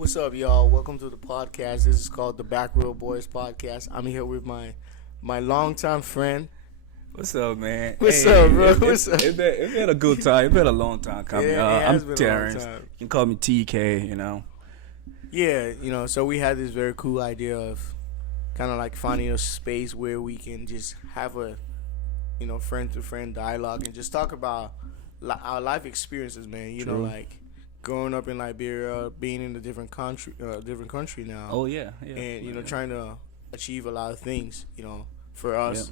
What's up, y'all? Welcome to the podcast. This is called the BackRow Boys Podcast. I'm here with my longtime friend. What's up, man? What's up, bro? What's up? It's been a good time. It's been a long time coming. It I'm has been a long Terrence. time. You can call me TK. Yeah, so we had this very cool idea of kind of like finding a space where we can just have a, friend to friend dialogue and just talk about our life experiences, man. You know, True. like growing up in Liberia, being in a different country now. Oh yeah. And trying to achieve a lot of things, for us.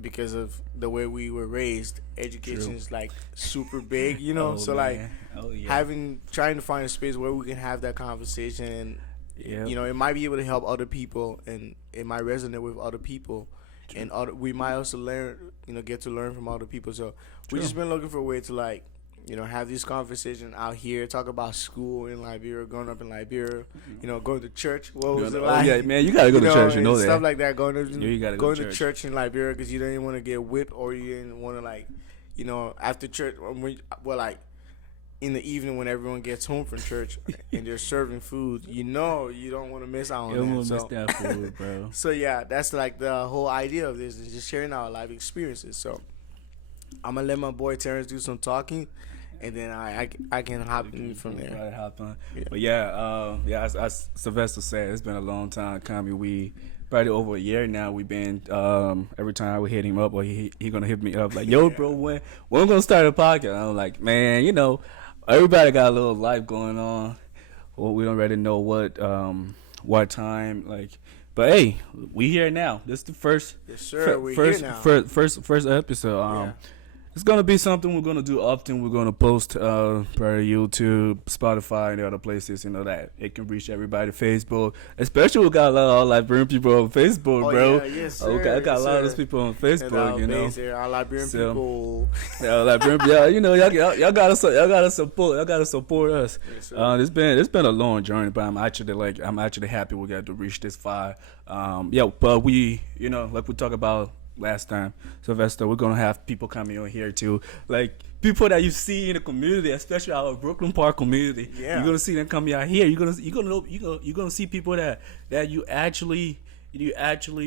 Because of the way we were raised, education True. is like super big, Oh, so man. trying to find a space where we can have that conversation, and it might be able to help other people, and it might resonate with other people. True. And we might also learn, get to learn from other people. So we just been looking for a way to have this conversation out here, talk about school in Liberia, growing up in Liberia, going to church. What was it like? Yeah, man, you gotta go to church. You know that stuff like that. Going you gotta go to church in Liberia because you didn't want to get whipped, or you didn't want to after church, in the evening when everyone gets home from church and they're serving food, you don't want to miss out on You don't that. want to miss that food, bro. So yeah, that's like the whole idea of this, is just sharing our life experiences. So I'm gonna let my boy Terrence do some talking, and then I can hop in from there. Right, hop on. Yeah. But as Sylvester said, it's been a long time coming. We probably over a year now. We've been every time I would hit him up, or he gonna hit me up like, "Yo, bro, when we gonna start a podcast?" I'm like, "Man, everybody got a little life going on. Well, we don't really know what time like." But hey, we here now. This is the first, Yes, sir. We're first, here now. first episode. It's gonna be something we're gonna do often. We're gonna post probably YouTube, Spotify, and the other places. That it can reach everybody. Facebook, especially we got a lot of Liberian people on Facebook, bro. Yeah, yes, sir. Okay, I got Yes, a lot of sir. those people on Facebook. Our Liberian people. Y'all gotta support. Y'all gotta support us. Yes, sir. It's been a long journey, but I'm actually happy we got to reach this far. But we, like we talked about last time, Sylvester, we're gonna have people coming on here too, like people that you see in the community, especially our Brooklyn Park community. Yeah. You're gonna see them coming out here. You're gonna see people that you actually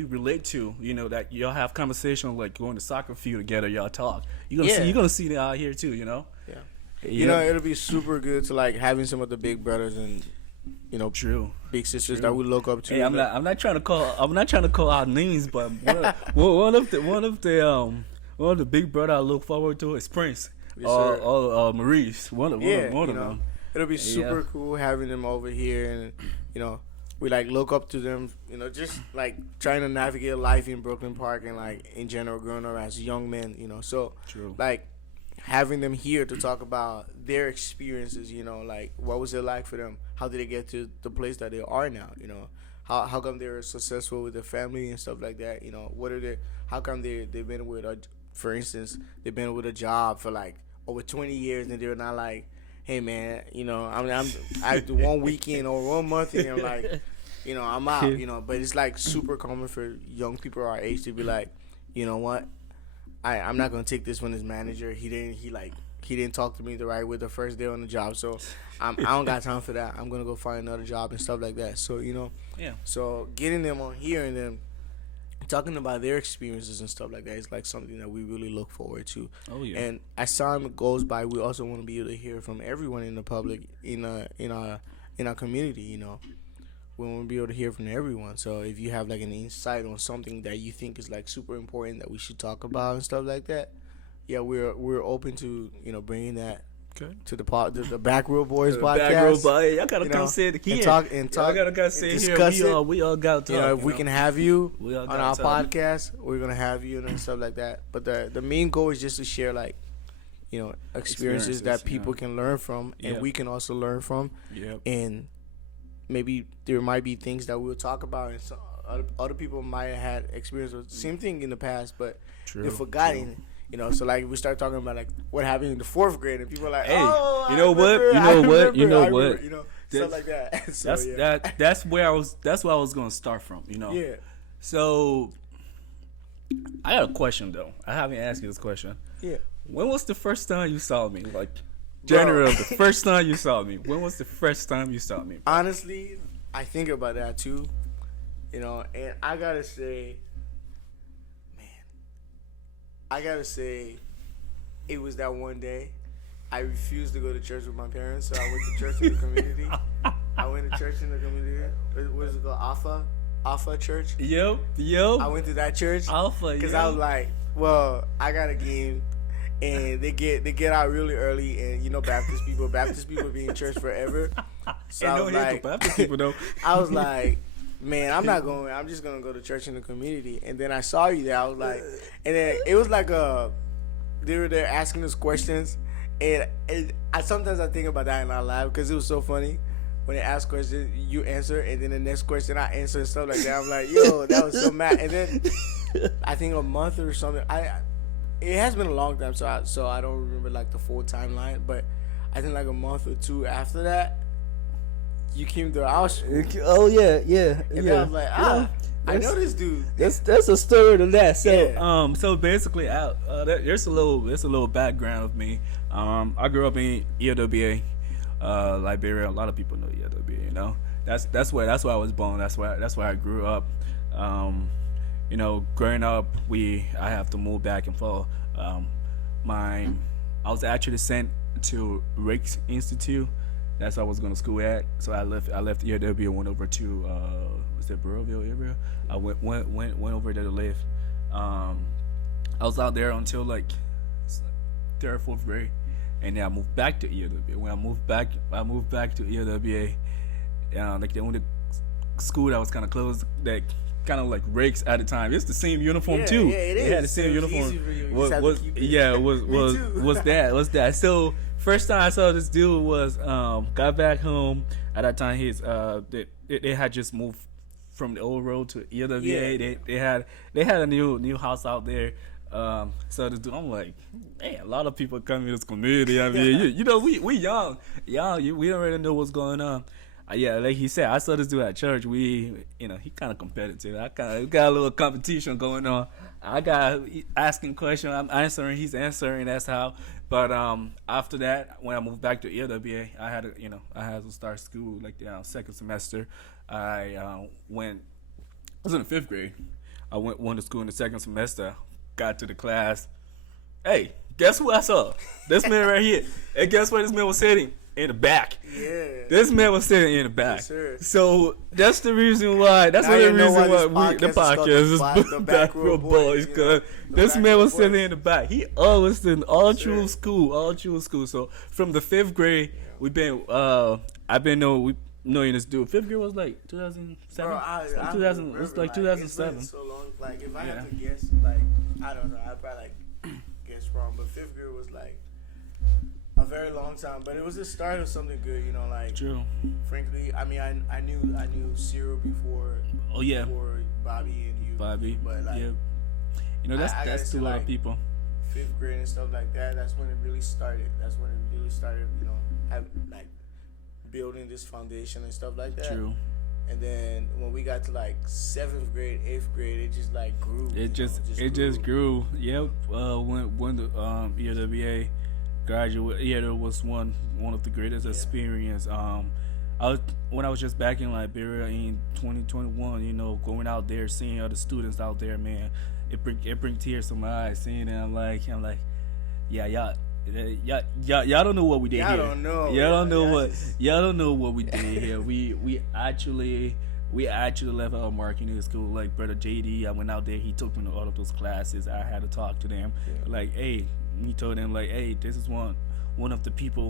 relate to. That y'all have conversation, like going to soccer field together. Y'all talk. You're gonna see them out here too. Yeah. It'll be super good to having some of the big brothers and True. big sisters that we look up to. Hey, I'm not trying to call out names, but one of the big brother I look forward to is Prince. Yes, sir. Maurice. One of them. It'll be super cool having them over here, and we look up to them. Just trying to navigate life in Brooklyn Park and in general growing up as young men. So True. having them here to talk about their experiences, what was it like for them? How did they get to the place that they are now? How come they're successful with their family and stuff like that? How come they've been with for instance, they've been with a job for over 20 years and they're not hey man, I do one weekend or 1 month and I'm out, but it's super common for young people our age to be you know what? I'm not gonna take this from his manager. He didn't talk to me the right way the first day on the job, so I don't got time for that. I'm gonna go find another job and stuff like that. So so getting them on here and then talking about their experiences and stuff like that is something that we really look forward to. Oh yeah. And as time goes by, we also want to be able to hear from everyone in the public in our community. We want to be able to hear from everyone. So if you have an insight on something that you think is super important that we should talk about and stuff like that, we're open to bringing that to the BackRow Boys podcast. BackRow Boys, y'all gotta come sit here and talk. Y'all gotta come sit here. We all got to talk. If we can have you on our podcast, we're gonna have you and stuff like that. But the main goal is just to share experiences that people can learn from, and we can also learn from. Yep. And maybe there might be things that we'll talk about, and some other people might have had experience with the same thing in the past, but they're forgotten. So we start talking about what happened in the 4th grade, and people are like, hey, oh, you know what? Stuff like that. So, that's where I was gonna start from. Yeah. So I got a question though. I haven't asked you this question. Yeah. When was the first time you saw me? bro. January of the first time you saw me. When was the first time you saw me? Honestly, I think about that too. And I gotta say, man, I gotta say, it was that one day. I refused to go to church with my parents, so I went to church in the community. I went to church in the community. What is it called? Alpha Church. Yep. I went to that church Alpha, because I was like, well, I got a game, and they get out really early, and Baptist people be in church forever. So I was like, Baptist people though. I was like, man, I'm not going. I'm just gonna go to church in the community. And then I saw you there. I was like, and then it was like they were there asking us questions, and I sometimes I think about that and I laugh because it was so funny. When they ask questions, you answer, and then the next question I answer and stuff like that. I'm like, yo, that was so mad. And then I think a month or something. It has been a long time, so I don't remember like the full timeline. But I think like a month or two after that, you came to our school. Oh yeah. And then I was like, I know this dude. That's a story to that. So Yeah. so basically, there's a little background of me. I grew up in ELWA, Liberia. A lot of people know ELWA. That's where I was born. That's where I grew up. Growing up, I have to move back and forth. I was actually sent to Rick's Institute. That's where I was going to school at. So I left ELW and went over to was it Burrowville area? I went over there to live. I was out there until like third, fourth grade, and then I moved back to ELW. When I moved back to ELWA. Like the only school that was kind of close, that kind of like Rick's at the time. It's the same uniform too. Yeah, it is. They had the same uniform. Was that. So first time I saw this dude was got back home. At that time, they had just moved from the old road to ELWA. Yeah. They had a new house out there. So this dude, I'm like, man, a lot of people come in this community. I mean, we young, we don't really know what's going on. Yeah, like he said, I saw this dude at church. He kind of competitive. We got a little competition going on. I got asking questions, I'm answering, he's answering. That's how. But after that, when I moved back to ELWA, I had to start school like the second semester. I was in the fifth grade. I went to school in the second semester. Got to the class. Hey, guess who I saw? This man right here. And guess where this man was sitting? In the back. Yeah. This man was sitting in the back. Yes, sir. So that's the reason why. That's the reason why the podcast is the BackRow Boys, because this man was sitting in the back. He always sitting all through school. So from the fifth grade, we've been. I've been knowing this dude. Fifth grade was like 2007. Bro, 2000. It was like 2007. It's been so long. Like if I had to guess, like I don't know, I'd probably like guess wrong. But fifth grade was like a very long time, but it was the start of something good, like True. Frankly, I mean, I knew Cyril before. Oh yeah. Before Bobby and you. But like, yeah. That's to a lot of people. Fifth grade and stuff like that. That's when it really started. Have like building this foundation and stuff like that. True. And then when we got to like seventh grade, eighth grade, it just like grew. It just grew. Yep. When the ELWA graduate, it was one of the greatest experience. When I was just back in Liberia in 2021, going out there, seeing other students out there, man, it bring tears to my eyes. Seeing it, I'm like, yeah, y'all don't know what we did here. Y'all don't know what we did here. We actually left our mark in school. Like brother JD, I went out there. He took me to all of those classes. I had to talk to them. Like, hey, he told them like, hey, this is one of the people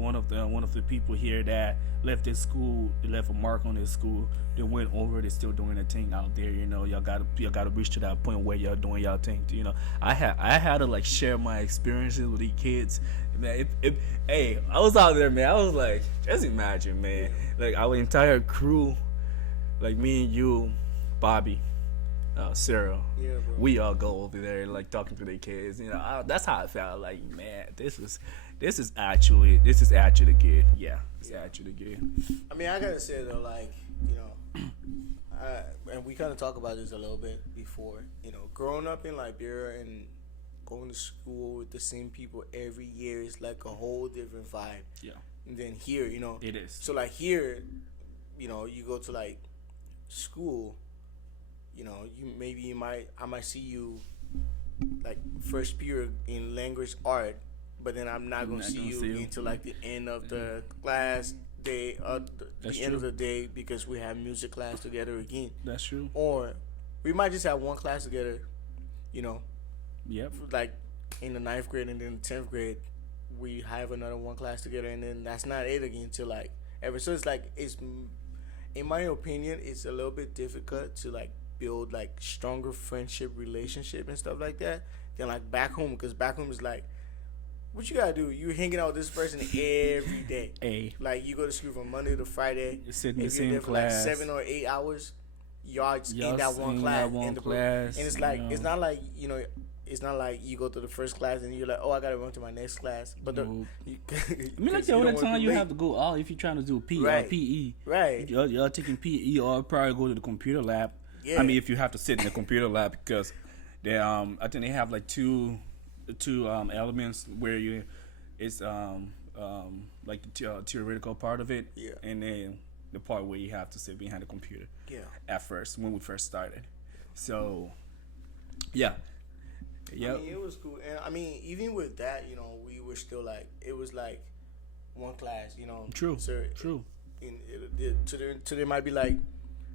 here that left this school. They left a mark on this school. They went over. They're still doing their thing out there. Y'all gotta reach to that point where y'all doing y'all thing. I had to like share my experiences with these kids. Man, hey, I was out there, man. I was like, just imagine, man. Like our entire crew, like me and you, Bobby, Sarah, we all go over there like talking to the kids. That's how I felt. Like, man, this is actually good. Yeah, it's actually good. I mean, I gotta say though, like, and we kind of talked about this a little bit before. Growing up in Liberia and going to school with the same people every year is like a whole different vibe. Yeah, And then here, it is. so like here, you go to like school, I might see you like first period in language art, but then I'm not I'm gonna not see gonna you see you. until like the end of the class day, That's the end of true. the day because we have music class together again, That's true. or we might just have one class together, you know, Yep. like in the ninth grade and then 10th grade, we have another one class together, and then that's not it again until like ever. So it's like in my opinion, it's a little bit difficult to like build like stronger friendship relationship and stuff like that than like back home, because back home is like what you gotta do. You're hanging out with this person every day. A. Like you go to school from Monday to Friday. You're sitting in the If you're same there for like class. 7 or 8 hours, y'all just Y'all in that one in class. that one class, and it's like it's not like it's not like you go to the first class and you're like, oh, I gotta run to my next class. But Nope. you, I mean, like the only time you have to go out if you're trying to do Right. PE. Right. Y'all taking PE or probably go to the computer lab. Yeah. I mean, if you have to sit in the computer lab because they I think they have like two elements where it's like the theoretical part of it, Yeah. and then the part where you have to sit behind the computer. Yeah. At first, when we first started, so yeah. Yep. I mean, it was cool, and I mean, even with that, we were still like, it was like one class, True. So True. so there might be like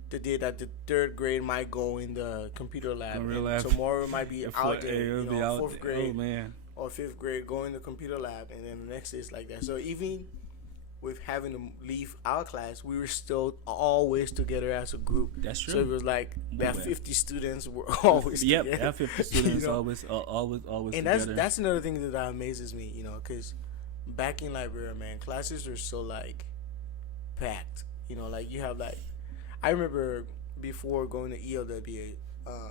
the day that the third grade might go in the computer lab, Computer and lab. tomorrow it might be out there, It'll be out fourth there. grade Oh man. or fifth grade go in the computer lab, and then the next day it's like that. So even with having to leave our class, we were still always together as a group. That's true. So it was like that Well. 50 students were always Yep. together. That 50 students You know? always And together. that's another thing that amazes me, because back in Liberia, man, classes are so like packed. Like you have like, I remember before going to ELWA,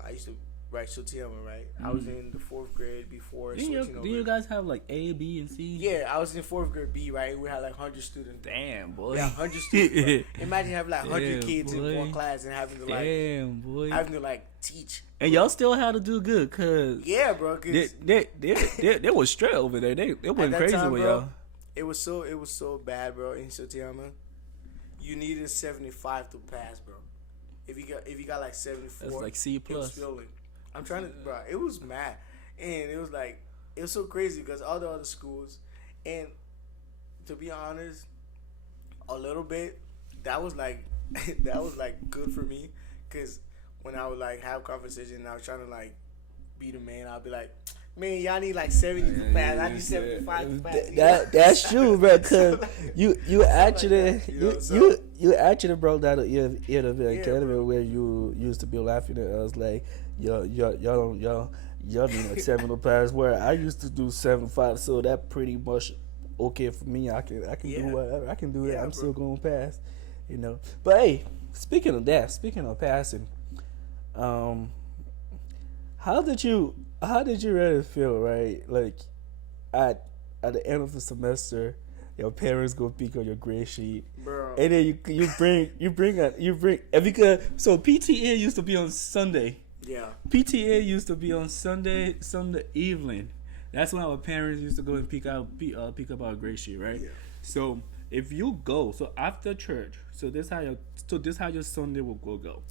I used to write Sotiama, right? I was in the fourth grade before switching over. Do you guys have like A, B, and C? Yeah, I was in fourth grade B, right? We had like 100 students. Damn, boy. Yeah, 100 students. Bro. Imagine having like 100 Damn, kids boy. in one class and having to like Damn, boy. teach. And y'all still had to do good, cause Yeah, bro. 'Cause they was straight over there. They went that crazy time, with bro, y'all. it was so bad, bro. In Sotiama, you needed 75 to pass, bro. If you got like 74, That's like C it was plus. failing. I'm trying to, bro. It was mad, and it was so crazy because all the other schools, and to be honest, a little bit that was like that was like good for me, because when I would like have conversation and I was trying to like be the man, I'd be like, man, y'all need like 70 to pass. I need 75 to pass. That's true, bro. Cause you actually like that, you actually broke down the ear of the Yeah, academy bro. where you used to be laughing at us like y'all need like 7 to pass. Where I used to do 7.5, so that pretty much okay for me. I can Yeah. do whatever I can do. That. Yeah, I'm bro. still gonna pass, But hey, speaking of passing, how did you really feel, right? Like at the end of the semester, your parents go pick on your grade sheet, Bro. and then you bring and because so PTA used to be on Sunday. Yeah. PTA used to be on Sunday evening. That's when our parents used to go and pick up our grade sheet, right? Yeah. So if you go, so after church, so this how your Sunday will go.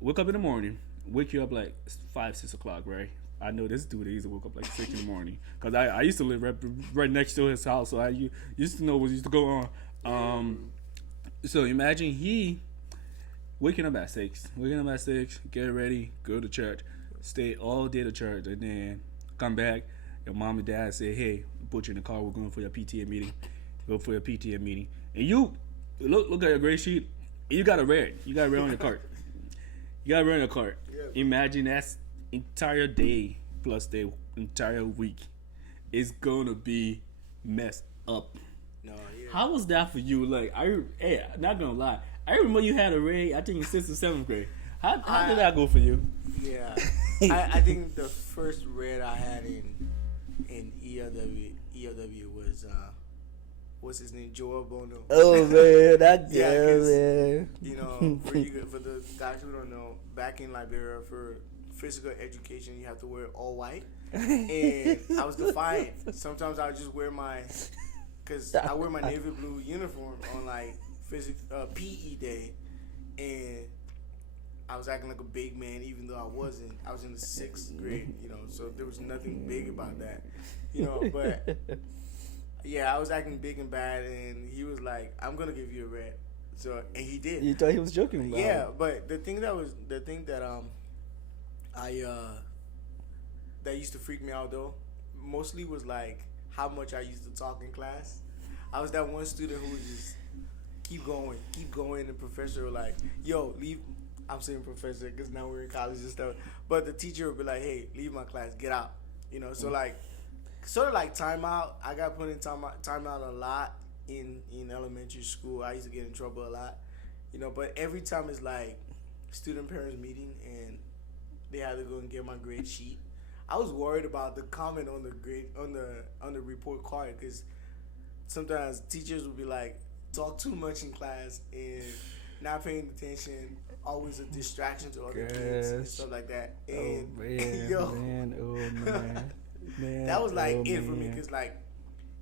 Wake up in the morning, wake you up like 5-6 o'clock, right? I know this dude used to wake up like 6 in the morning because I used to live right next to his house, so I used to know what used to go on. So imagine he waking up at 6, get ready, go to church, stay all day to church, and then come back. Your mom and dad say, "Hey, put you in the car. We're going for your PTA meeting. Go for your PTA meeting." And you look at your grade sheet. You got a red. You got a red on your cart. You got a red on your cart. Yeah. Imagine that's entire day plus the entire week is gonna be messed up. No, yeah. How was that for you? Like, not gonna lie, I remember you had a red. I think in 6th or 7th grade. How did that go for you? Yeah. I think the first red I had in ELW was what's his name, Joel Bono. Oh man, that Yeah, girl, 'cause, man. for the guys who don't know, back in Liberia physical education, you have to wear all white, and I was defiant. Sometimes I would just wear cause I wear my navy blue uniform on like PE day, and I was acting like a big man, even though I wasn't. I was in the 6th grade, so there was nothing big about that, But yeah, I was acting big and bad, and he was like, "I'm gonna give you a red." So, and he did. You thought he was joking about Yeah, it. but the thing that I that used to freak me out though, mostly was like how much I used to talk in class. I was that one student who would just keep going. And the professor was like, "Yo, leave." I'm saying professor because now we're in college and stuff. But the teacher would be like, "Hey, leave my class, get out." So like, sort of like timeout. I got put in timeout a lot in elementary school. I used to get in trouble a lot, But every time it's like student parents meeting and they had to go and get my grade sheet. I was worried about the comment on the grade on the report card because sometimes teachers would be like, talk too much in class and not paying attention, always a distraction to other kids and stuff like that. And oh man, man, that was like it for me because like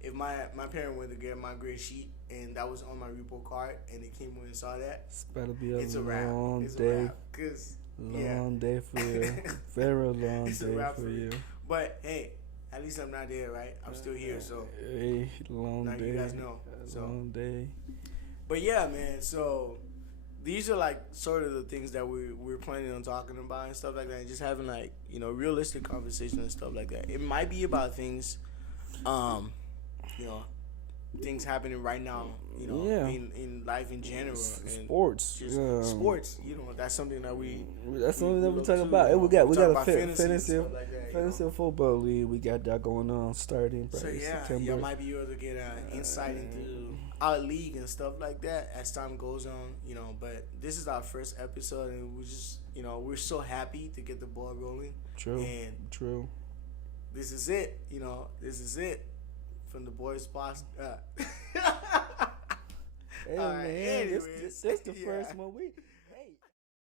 if my parent went to get my grade sheet and that was on my report card and they came in and saw that, it's about to be it's a wrap. It's day. a wrap. Cause long day for you. Very long it's day for you. But hey, at least I'm not there, right? I'm still here, so hey, long now day. you guys know. So long day. But yeah, man. So these are like sort of the things that we're planning on talking about and stuff like that, and just having like realistic conversation and stuff like that. It might be about things, you know, things happening right now, in life in general. And sports, sports. That's something that that's something that we talk too, about. And we got about a fantasy and stuff like that, fantasy football league. We got that going on starting. So yeah, September. y'all might be able to get an insight into our league and stuff like that as time goes on. But this is our first episode, and we just we're so happy to get the ball rolling. True. This is it. This is it from the boys' podcast. Hey All right, man, anyways, this the first one.